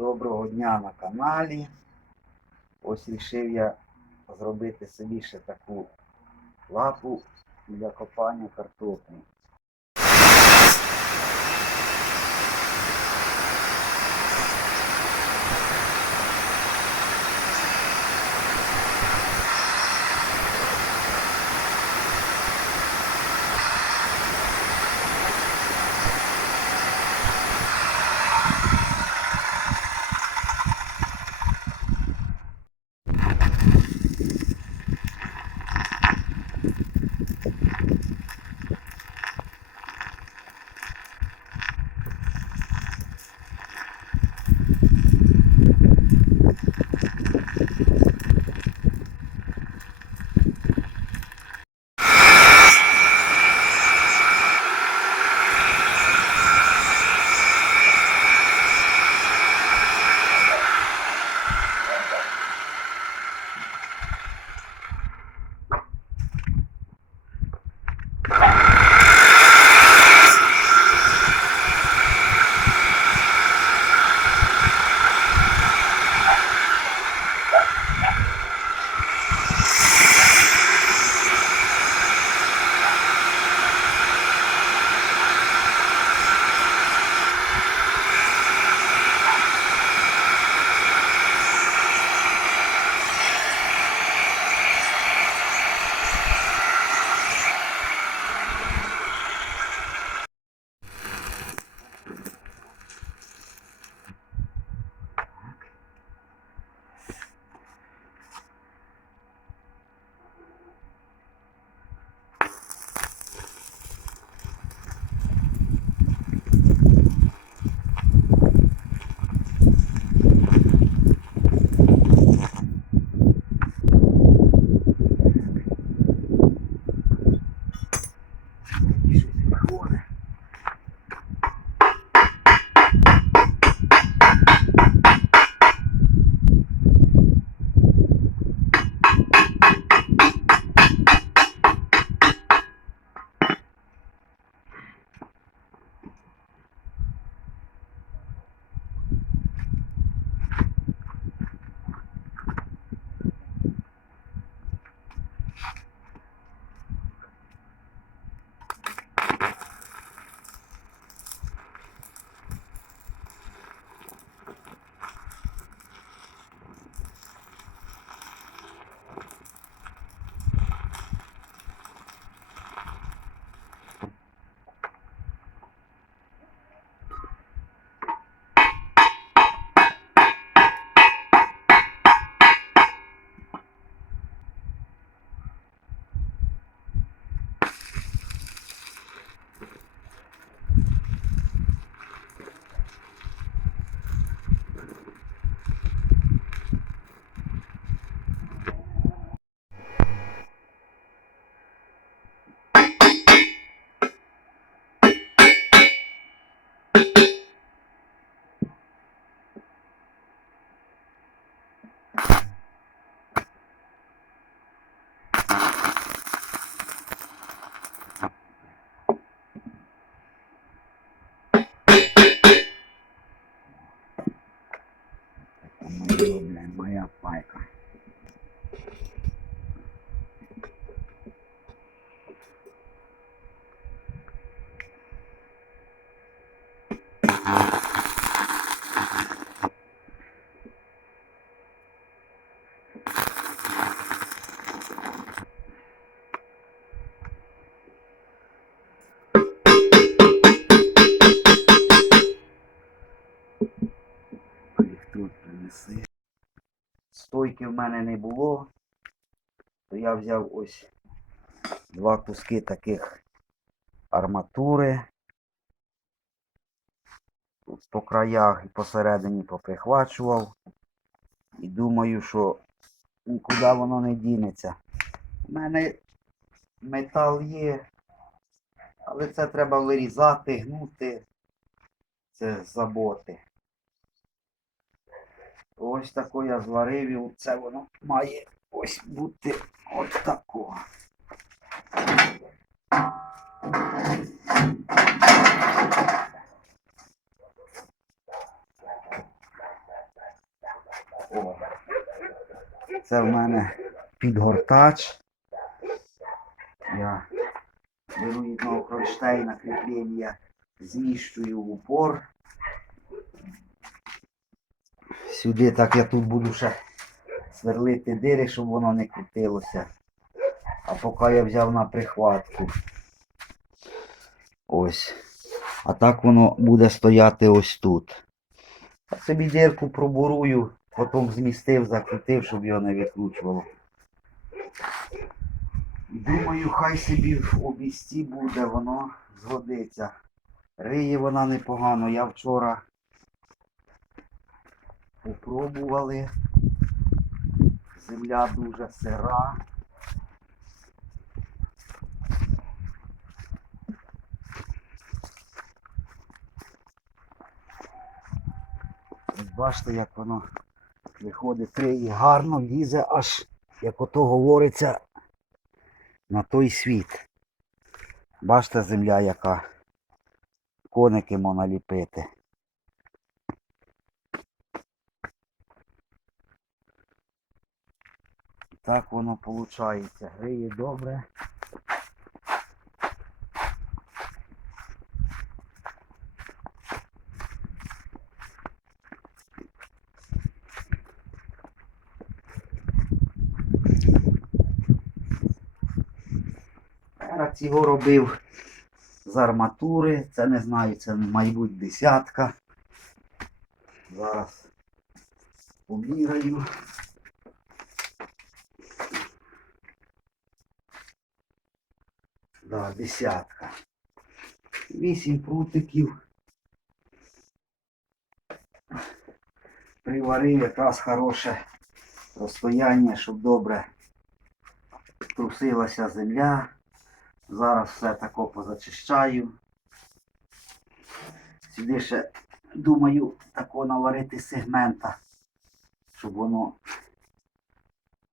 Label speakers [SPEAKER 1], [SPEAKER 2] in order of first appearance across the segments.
[SPEAKER 1] Доброго дня на каналі. Ось рішив я зробити собі ще таку лапу для копання картоплі. Мене не було, то я взяв ось два куски таких арматури. Тут по краях і посередині поприхвачував. І думаю, що нікуди воно не дінеться. У мене метал є, але це треба вирізати, гнути. Це заботи. Ось тако я зварив це воно має ось бути ось тако. О. Це в мене підгортач. Я беру одного кронштейна кріплення, зміщую в упор. Сюди так я тут буду ще сверлити дири, щоб воно не крутилося. А поки я взяв на прихватку. Ось. А так воно буде стояти ось тут. Я собі дірку пробурую, потім змістив, закрутив, щоб його не відкручувало. Думаю, хай собі в обісті буде, воно згодиться. Риє вона непогано. Я вчора попробували. Земля дуже сира. Бачите, як воно виходить риє гарно, лізе аж, як ото говориться, на той світ. Бачите, земля яка. Коники можна ліпити. Так воно виходить. Гриє добре. Я цього робив з арматури. Це не знаю, це мабуть десятка. Зараз поміряю. Да, десятка. Вісім прутиків. Приварив якраз хороше розстояння, щоб добре трусилася земля. Зараз все тако позачищаю. Сюди ще думаю тако наварити сегмента, щоб воно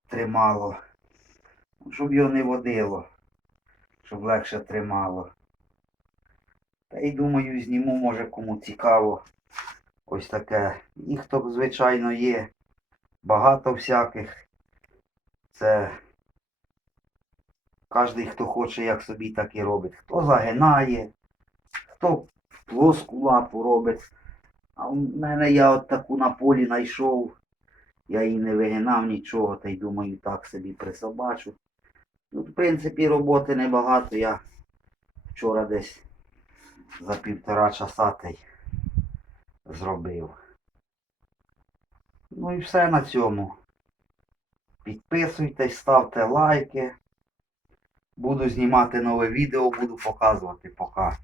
[SPEAKER 1] тримало. Щоб його не водило, щоб легше тримало. Та й думаю, зніму, може кому цікаво. Ось таке. Їх то, звичайно, є. Багато всяких. Це Кожний, хто хоче, як собі, так і робить. Хто загинає, хто плоску лапу робить. А в мене я от таку на полі знайшов. Я її не вигинав нічого, та й думаю, так собі присобачу. Ну, в принципі, роботи небагато. Я вчора десь за півтора часа зробив. Ну і все на цьому. Підписуйтесь, ставте лайки. Буду знімати нове відео, буду показувати пока.